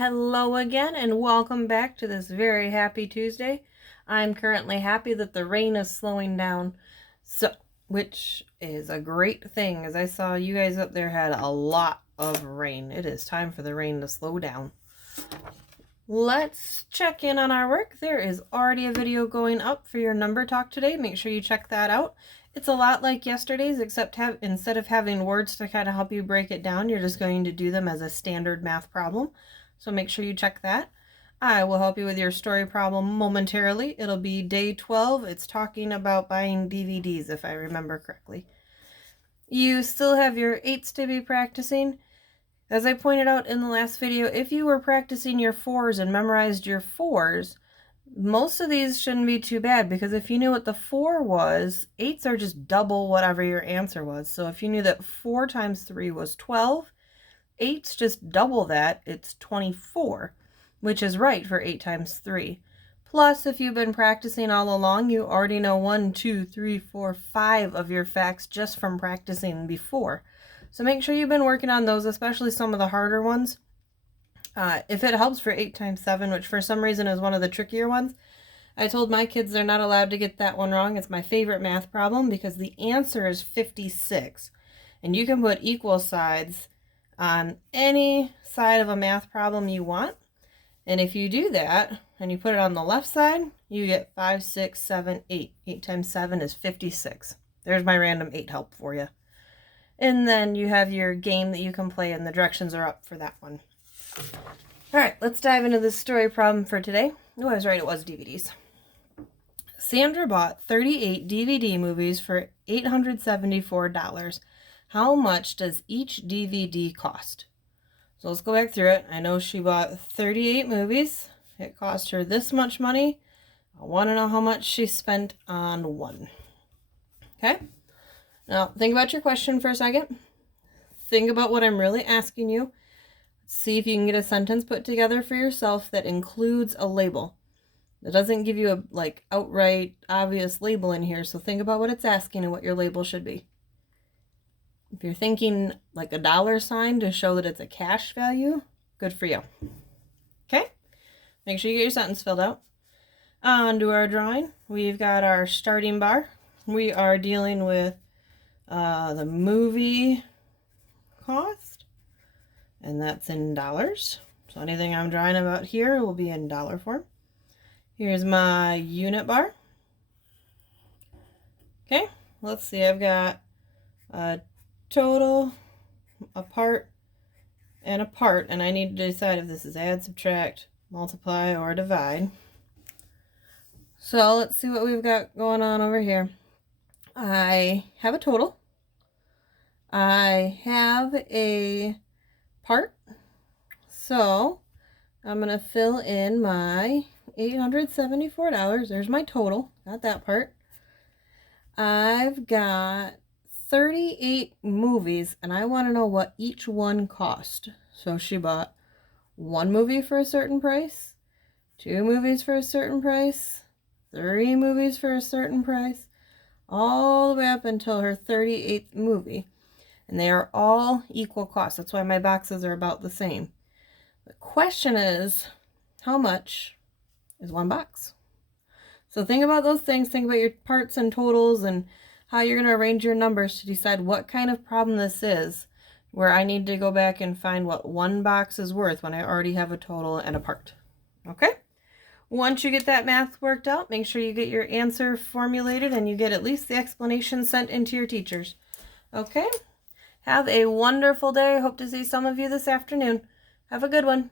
Hello again and welcome back to this very happy Tuesday. I'm currently happy that the rain is slowing down, which is a great thing, as I saw you guys up there had a lot of rain. It is time for the rain to slow down. Let's check in on our work. There is already a video going up for your number talk today. Make sure you check that out. It's a lot like yesterday's, except instead of having words to kind of help you break it down, you're just going to do them as a standard math problem. So make sure you check that. I will help you with your story problem momentarily. It'll be day 12. It's talking about buying DVDs, if I remember correctly. You still have your 8s to be practicing. As I pointed out in the last video, if you were practicing your 4s and memorized your 4s, most of these shouldn't be too bad, because if you knew what the 4 was, 8s are just double whatever your answer was. So if you knew that 4 times 3 was 12, 8's just double that, it's 24, which is right for 8 times 3. Plus, if you've been practicing all along, you already know 1, 2, 3, 4, 5 of your facts just from practicing before. So make sure you've been working on those, especially some of the harder ones. If it helps for 8 times 7, which for some reason is one of the trickier ones, I told my kids they're not allowed to get that one wrong. It's my favorite math problem because the answer is 56. And you can put equal sides on any side of a math problem you want. And if you do that, and you put it on the left side, you get 5, 6, 7, 8. 8 times 7 is 56. There's my random 8 help for you. And then you have your game that you can play, and the directions are up for that one. All right, let's dive into this story problem for today. Oh, I was right, it was DVDs. Sandra bought 38 DVD movies for $874. How much does each DVD cost? So let's go back through it. I know she bought 38 movies. It cost her this much money. I want to know how much she spent on one. Okay? Now, think about your question for a second. Think about what I'm really asking you. See if you can get a sentence put together for yourself that includes a label. It doesn't give you a outright obvious label in here, so think about what it's asking and what your label should be. If you're thinking like a dollar sign to show that it's a cash value, good for you. Okay? Make sure you get your sentence filled out. On to our drawing. We've got our starting bar. We are dealing with the movie cost, and that's in dollars. So anything I'm drawing about here will be in dollar form. Here's my unit bar. Okay, let's see. I've got a total, a part, and a part, and I need to decide if this is add, subtract, multiply, or divide. So let's see what we've got going on over here. I have a total. I have a part. So I'm going to fill in my $874. There's my total. Got that part. I've got 38 movies, and I want to know what each one cost. So she bought one movie for a certain price, 2 movies for a certain price, 3 movies for a certain price, all the way up until her 38th movie. And they are all equal cost. That's why my boxes are about the same. The question is, how much is one box? So think about those things. Think about your parts and totals and how you're going to arrange your numbers to decide what kind of problem this is, where I need to go back and find what one box is worth when I already have a total and a part. Okay? Once you get that math worked out, make sure you get your answer formulated and you get at least the explanation sent into your teachers. Okay? Have a wonderful day. I hope to see some of you this afternoon. Have a good one.